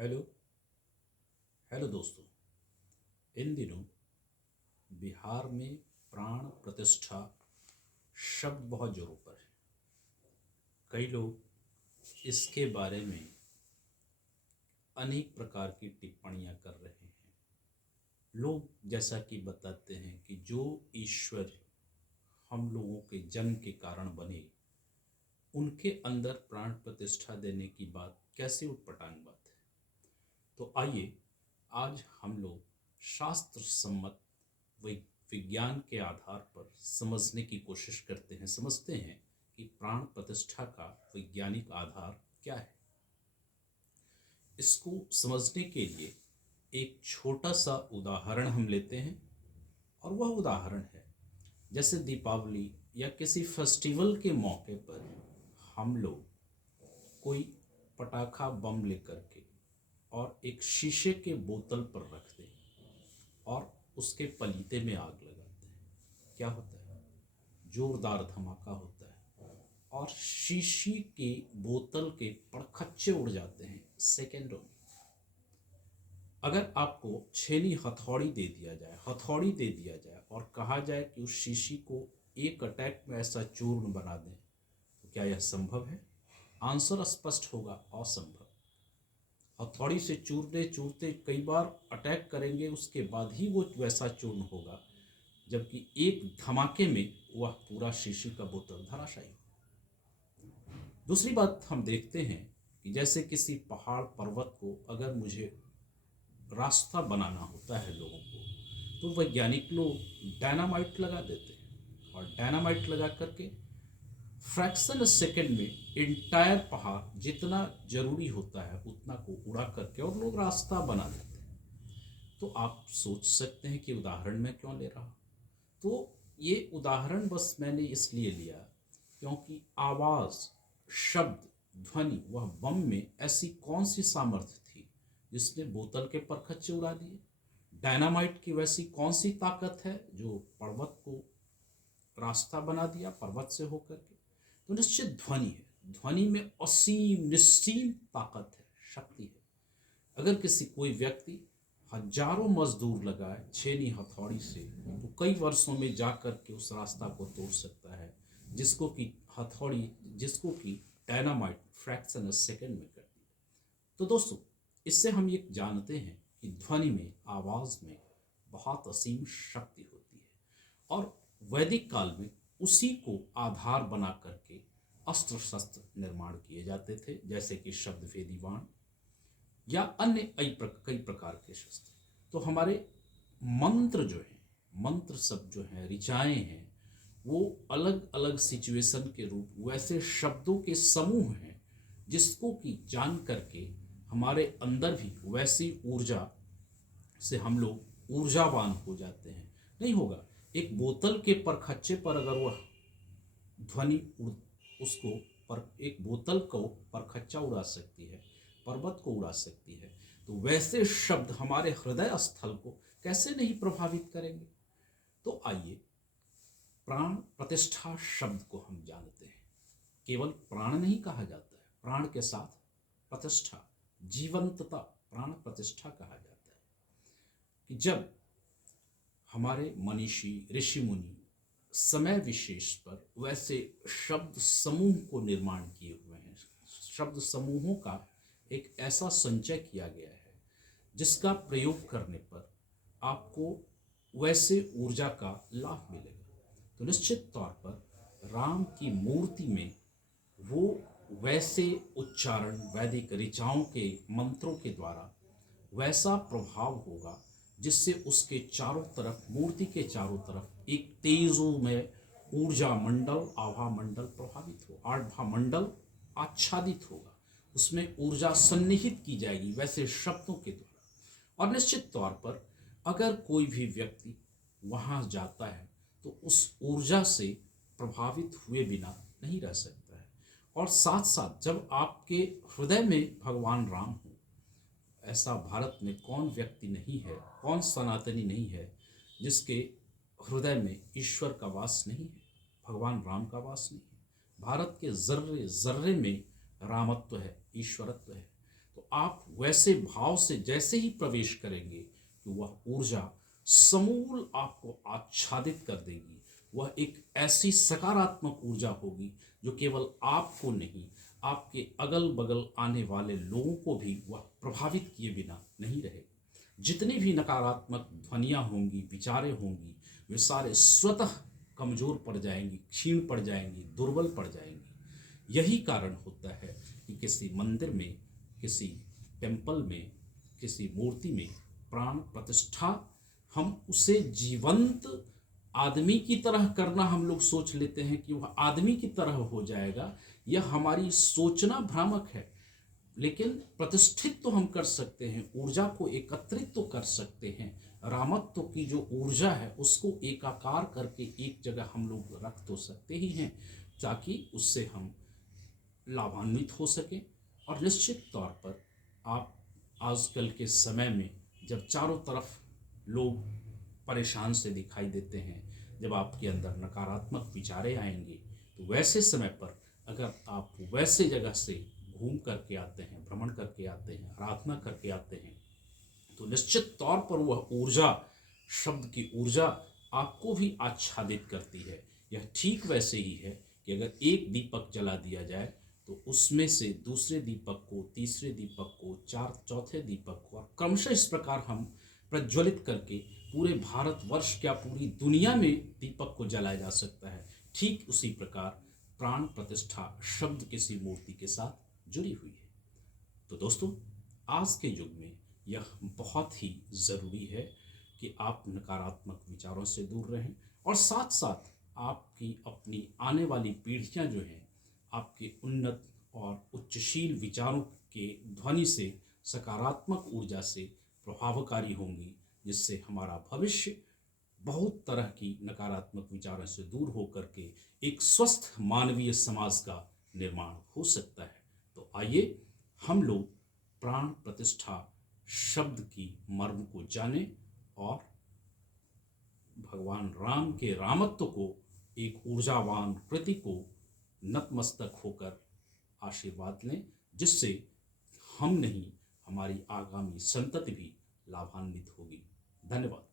Hello hello दोस्तों। इन दिनों बिहार में प्राण प्रतिष्ठा शब्द बहुत जोरों पर है। कई लोग इसके बारे में अनेक प्रकार की टिप्पणियां कर रहे हैं। लोग जैसा कि बताते हैं कि जो ईश्वर हम लोगों के जन्म के कारण बने, उनके अंदर प्राण प्रतिष्ठा देने की बात कैसे उटपटांग बात है। तो आइए आज हम लोग शास्त्र सम्मत विज्ञान के आधार पर समझने की कोशिश करते हैं, समझते हैं कि प्राण प्रतिष्ठा का वैज्ञानिक आधार क्या है। इसको समझने के लिए एक छोटा सा उदाहरण हम लेते हैं, और वह उदाहरण है जैसे दीपावली या किसी फेस्टिवल के मौके पर हम लोग कोई पटाखा बम लेकर के और एक शीशे के बोतल पर रख दें और उसके पलीते में आग लगाते हैं। क्या होता है? जोरदार धमाका होता है और शीशी के बोतल के पड़खच्चे उड़ जाते हैं सेकेंडों में। अगर आपको छेनी हथौड़ी दे दिया जाए और कहा जाए कि उस शीशी को एक अटैक में ऐसा चूर्ण बना दें, तो क्या यह संभव है? आंसर स्पष्ट होगा, असंभव। हथौड़ी से चूरते चूरते कई बार अटैक करेंगे, उसके बाद ही वो वैसा चूर्ण होगा, जबकि एक धमाके में वह पूरा शीशी का बोतल धराशायी हो। दूसरी बात हम देखते हैं कि जैसे किसी पहाड़ पर्वत को अगर मुझे रास्ता बनाना होता है लोगों को, तो वैज्ञानिक लोग डायनामाइट लगा देते हैं और डायनामाइट लगा करके फ्रैक्शन सेकंड में इंटायर पहाड़ जितना जरूरी होता है उतना को उड़ा करके और लोग रास्ता बना देते हैं। तो आप सोच सकते हैं कि उदाहरण मैं क्यों ले रहा हूं। तो ये उदाहरण बस मैंने इसलिए लिया क्योंकि आवाज, शब्द, ध्वनि, वह बम में ऐसी कौन सी सामर्थ्य थी जिसने बोतल के परखच्चे उड़ा दिए। डायनामाइट की वैसी कौन सी ताकत है जो पर्वत को रास्ता बना दिया पर्वत से होकर के। तो निश्चित ध्वनि है, ध्वनि में असीम निस्सीम ताकत है, शक्ति है। अगर कोई व्यक्ति हजारों मजदूर लगाए छेनी हथौड़ी से, तो कई वर्षों में जाकर के उस रास्ता को तोड़ सकता है, जिसको कि डायनामाइट फ्रैक्शन सेकंड में कर दी। तो दोस्तों, इससे हम ये जानते हैं कि ध्वनि में, आवाज में बहुत असीम शक्ति होती है। और वैदिक काल में उसी को आधार बना करके अस्त्र शस्त्र निर्माण किए जाते थे, जैसे कि शब्द वेदी बाण या अन्य कई प्रकार के शस्त्र। तो हमारे मंत्र जो हैं, मंत्र सब जो हैं, ऋचाएं हैं, वो अलग अलग सिचुएशन के रूप वैसे शब्दों के समूह हैं जिसको कि जान करके हमारे अंदर भी वैसी ऊर्जा से हम लोग ऊर्जावान हो जाते हैं। नहीं होगा, एक बोतल के परखच्चे पर अगर वह ध्वनि उसको पर एक बोतल को परखच्चा उड़ा सकती है, पर्वत को उड़ा सकती है, तो वैसे शब्द हमारे हृदय स्थल को कैसे नहीं प्रभावित करेंगे। तो आइए प्राण प्रतिष्ठा शब्द को हम जानते हैं। केवल प्राण नहीं कहा जाता है, प्राण के साथ प्रतिष्ठा, जीवंतता, प्राण प्रतिष्ठा कहा जाता है। कि जब हमारे मनीषी ऋषि मुनि समय विशेष पर वैसे शब्द समूह को निर्माण किए हुए हैं, शब्द समूहों का एक ऐसा संचय किया गया है जिसका प्रयोग करने पर आपको वैसे ऊर्जा का लाभ मिलेगा। तो निश्चित तौर पर राम की मूर्ति में वो वैसे उच्चारण, वैदिक ऋचाओं के मंत्रों के द्वारा वैसा प्रभाव होगा जिससे उसके चारों तरफ, मूर्ति के चारों तरफ एक तेजोमय ऊर्जा मंडल, आभा मंडल प्रभावित हो, आभा मंडल आच्छादित होगा, उसमें ऊर्जा सन्निहित की जाएगी वैसे शब्दों के द्वारा। और निश्चित तौर पर अगर कोई भी व्यक्ति वहां जाता है तो उस ऊर्जा से प्रभावित हुए बिना नहीं रह सकता है। और साथ साथ जब आपके हृदय में भगवान राम हो, ऐसा भारत में कौन व्यक्ति नहीं है, कौन सनातनी नहीं है जिसके हृदय में ईश्वर का वास नहीं है, भगवान राम का वास नहीं है। भारत के जर्रे जर्रे में रामत्व है, ईश्वरत्व है। तो आप वैसे भाव से जैसे ही प्रवेश करेंगे कि वह ऊर्जा समूल आपको आच्छादित कर देगी। वह एक ऐसी सकारात्मक ऊर्जा होगी जो केवल आपको नहीं, आपके अगल बगल आने वाले लोगों को भी वह प्रभावित किए बिना नहीं रहेगी। जितनी भी नकारात्मक ध्वनियाँ होंगी, विचारें होंगी, वे सारे स्वतः कमज़ोर पड़ जाएंगी, क्षीण पड़ जाएंगी, दुर्बल पड़ जाएंगी। यही कारण होता है कि किसी मंदिर में, किसी टेम्पल में, किसी मूर्ति में प्राण प्रतिष्ठा, हम उसे जीवंत आदमी की तरह करना हम लोग सोच लेते हैं कि वह आदमी की तरह हो जाएगा। यह हमारी सोचना भ्रामक है। लेकिन प्रतिष्ठित तो हम कर सकते हैं, ऊर्जा को एकत्रित तो कर सकते हैं। रामत्व की जो ऊर्जा है उसको एकाकार करके एक जगह हम लोग रख तो सकते ही हैं, ताकि उससे हम लाभान्वित हो सकें। और निश्चित तौर पर आप आजकल के समय में जब चारों तरफ लोग परेशान से दिखाई देते हैं, जब आपके अंदर नकारात्मक विचारें आएंगे, तो वैसे समय पर अगर आप वैसे जगह से घूम करके आते हैं, भ्रमण करके आते हैं, आराधना करके आते हैं, तो निश्चित तौर पर वह ऊर्जा, शब्द की ऊर्जा आपको भी आच्छादित करती है। यह ठीक वैसे ही है कि अगर एक दीपक जला दिया जाए तो उसमें से दूसरे दीपक को, तीसरे दीपक को, चौथे दीपक को, और क्रमशः इस प्रकार हम प्रज्वलित करके पूरे भारतवर्ष, क्या पूरी दुनिया में दीपक को जलाया जा सकता है। ठीक उसी प्रकार प्राण प्रतिष्ठा शब्द किसी मूर्ति के साथ जुड़ी हुई है। तो दोस्तों, आज के युग में यह बहुत ही ज़रूरी है कि आप नकारात्मक विचारों से दूर रहें, और साथ साथ आपकी अपनी आने वाली पीढ़ियां जो हैं, आपके उन्नत और उच्चशील विचारों के ध्वनि से, सकारात्मक ऊर्जा से प्रभावकारी होंगी, जिससे हमारा भविष्य बहुत तरह की नकारात्मक विचारों से दूर होकर के एक स्वस्थ मानवीय समाज का निर्माण हो सकता है। तो आइए हम लोग प्राण प्रतिष्ठा शब्द की मर्म को जानें और भगवान राम के रामत्व को, एक ऊर्जावान कृति को नतमस्तक होकर आशीर्वाद लें, जिससे हम नहीं, हमारी आगामी संतति भी लाभान्वित होगी। धन्यवाद।